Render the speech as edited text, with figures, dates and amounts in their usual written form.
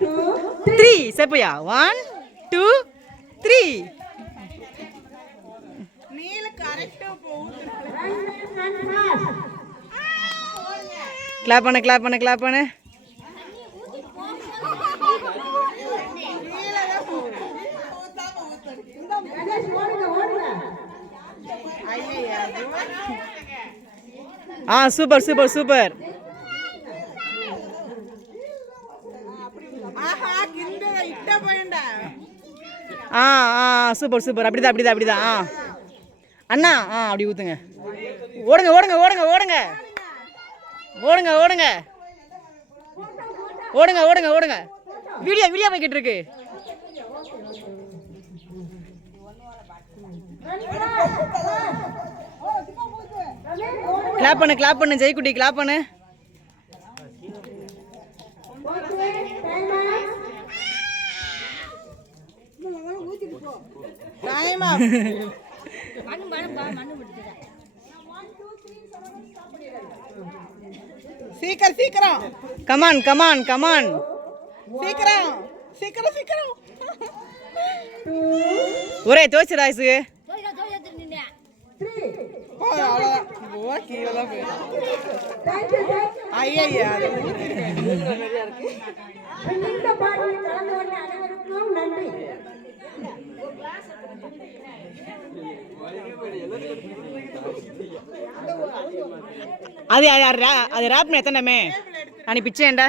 3 செப்பையா 1 2 3 நீல கரெக்ட்டா போகுது. கிளாப் பண்ணு கிளாப் பண்ணு கிளாப் பண்ணு. Super super super. Super super. அப்படிதான் அப்படிதான் அப்படிதான். அண்ணா அப்படி ஊத்துங்க. ஓடுங்க ஓடுங்க ஓடுங்க ஓடுங்க ஓடுங்க ஓடுங்க ஓடுங்க ஓடுங்க ஓடுங்க. வீடியோ வீடியோ போய்கிட்டு இருக்கு. கிளாப் பண்ணு கிளாப் பண்ணு ஜெயக்குட்டி கிளாப் பண்ணு. சீக்கிரம் சீக்கிரம். Come on come on come on. சீக்கிரம் சீக்கிரம் சீக்கிரம். ஒரே தோச்சு ராய்ஸு. அது அது ரேப் எத்தனை அனுப்பிச்சேன்டா.